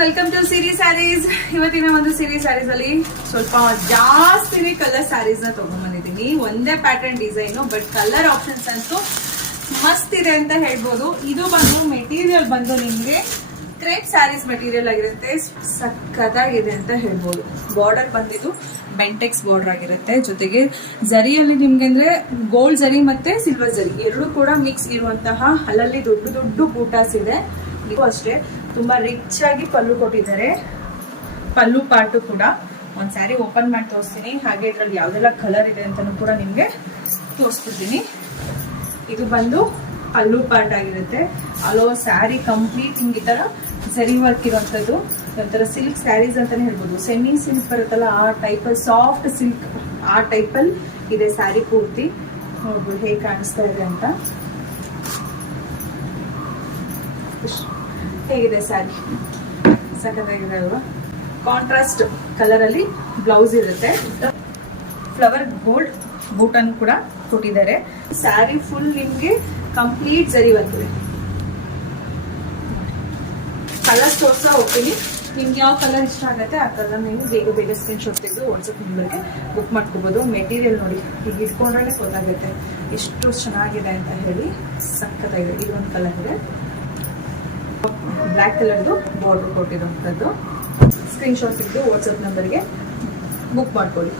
Welcome to ಸಿರಿ ಸ್ಯಾರೀಸ್. ಇವತ್ತಿನ ಒಂದು ಸಿರಿ ಸ್ಯಾರೀಸ್ ಅಲ್ಲಿ ಸ್ವಲ್ಪ ಜಾಸ್ತಿ ಕಲರ್ ಸ್ಯಾರೀಸ್ ನ ತಗೊಂಡ್ಬಂದಿದ್ದೀನಿ. ಒಂದೇ pattern design, but colour options ಅಂತೂ ಮಸ್ತ್ ಇದೆ ಅಂತ ಹೇಳ್ಬೋದು. ಇದು ಬಂದು ಮೆಟೀರಿಯಲ್ ಬಂದು ನಿಮ್ಗೆ ಕ್ರೇಪ್ ಸ್ಯಾರೀಸ್ ಮೆಟೀರಿಯಲ್ ಆಗಿರುತ್ತೆ, ಸಕ್ಕತ್ತಾಗಿದೆ ಅಂತ ಹೇಳ್ಬೋದು. ಬಾರ್ಡರ್ ಬಂದಿದ್ದು ಬೆಂಟೆಕ್ಸ್ ಬಾರ್ಡರ್ ಆಗಿರುತ್ತೆ, ಜೊತೆಗೆ ಜರಿಯಲ್ಲಿ ನಿಮ್ಗೆ ಅಂದ್ರೆ ಗೋಲ್ಡ್ ಜರಿ ಮತ್ತೆ ಸಿಲ್ವರ್ ಜರಿ ಎರಡು ಕೂಡ ಮಿಕ್ಸ್ ಇರುವಂತಹ ಅಲ್ಲಲ್ಲಿ ದೊಡ್ಡ ದೊಡ್ಡ ಬೂಟಾಸ್ ಇದೆ. ಇದು ಅಷ್ಟೇ ತುಂಬಾ ರಿಚ್ ಆಗಿ ಪಲ್ಲು ಕೊಟ್ಟಿದ್ದಾರೆ. ಪಲ್ಲು ಪಾರ್ಟು ಕೂಡ ಒಂದ್ ಸ್ಯಾರಿ ಓಪನ್ ಮಾಡಿ ತೋರಿಸ್ತೀನಿ, ಹಾಗೆ ಇದ್ರಲ್ಲಿ ಯಾವ್ದೆಲ್ಲ ಕಲರ್ ಇದೆ ಅಂತಾನು ಕೂಡ ನಿಮ್ಗೆ ತೋರಿಸ್ಬಿಡ್ತೀನಿ. ಇದು ಬಂದು ಪಲ್ಲು ಪಾರ್ಟ್ ಆಗಿರುತ್ತೆ. ಅಲ್ಲೋ ಸ್ಯಾರಿ ಕಂಪ್ಲೀಟ್ ಹಿಂಗೆ ಈ ತರ ಸರಿ ವರ್ಕ್ ಇರುವಂತದ್ದು, ಒಂಥರ ಸಿಲ್ಕ್ ಸ್ಯಾರೀಸ್ ಅಂತಾನೆ ಹೇಳ್ಬೋದು. ಸೆಮಿ ಸಿಲ್ಕ್ ಬರುತ್ತಲ್ಲ ಆ ಟೈಪಲ್ಲಿ, ಸಾಫ್ಟ್ ಸಿಲ್ಕ್ ಆ ಟೈಪಲ್ಲಿ ಇದೆ ಸ್ಯಾರಿ ಪೂರ್ತಿ. ನೋಡ್ಬೋದು ಹೇಗೆ ಕಾಣಿಸ್ತಾ ಇದೆ ಅಂತ. ಹೇಗಿದೆ ಸ್ಯಾರಿ, ಸಖತ್ತಾಗಿದೆ ಅಲ್ವಾ? ಕಾಂಟ್ರಾಸ್ಟ್ ಕಲರ್ ಅಲ್ಲಿ ಬ್ಲೌಸ್ ಇರುತ್ತೆ. ಫ್ಲವರ್ ಗೋಲ್ಡ್ ಬೂಟನ್ ಕೂಡ ಕೊಟ್ಟಿದ್ದಾರೆ. ಸ್ಯಾರಿ ಫುಲ್ ನಿಮ್ಗೆ ಕಂಪ್ಲೀಟ್ ಜರಿ ಬರ್ತದೆ. ಕಲರ್ ತೋರಿಸ್ತಾ ಹೋಗ್ತೀನಿ. ನಿಮ್ಗೆ ಯಾವ ಕಲರ್ ಇಷ್ಟ ಆಗುತ್ತೆ ಆ ಕಲರ್ ನೀವು ಬೇಗ ಬೇಗ ಸ್ಕ್ರೀನ್ ಶಾಟ್ ತೆಗೆದು ವಾಟ್ಸಪ್ ನಂಬರ್ಗೆ ಬುಕ್ ಮಾಡ್ಕೋಬಹುದು. ಮೆಟೀರಿಯಲ್ ನೋಡಿ, ಈಗ ಇಟ್ಕೊಂಡ್ರೆ ಗೊತ್ತಾಗುತ್ತೆ ಎಷ್ಟು ಚೆನ್ನಾಗಿದೆ ಅಂತ ಹೇಳಿ. ಸಖತ್ತಾಗಿದೆ. ಇದೊಂದು ಕಲರ್ ಇದೆ, ಬ್ಲ್ಯಾಕ್ ಕಲರ್ದು ಬಾರ್ಡರ್ ಕೊಟ್ಟಿರುವಂಥದ್ದು. ಸ್ಕ್ರೀನ್ ಶಾಟ್ ತೆಗೆದು ವಾಟ್ಸಪ್ ನಂಬರ್ಗೆ ಬುಕ್ ಮಾಡ್ಕೊಳ್ಳಿ.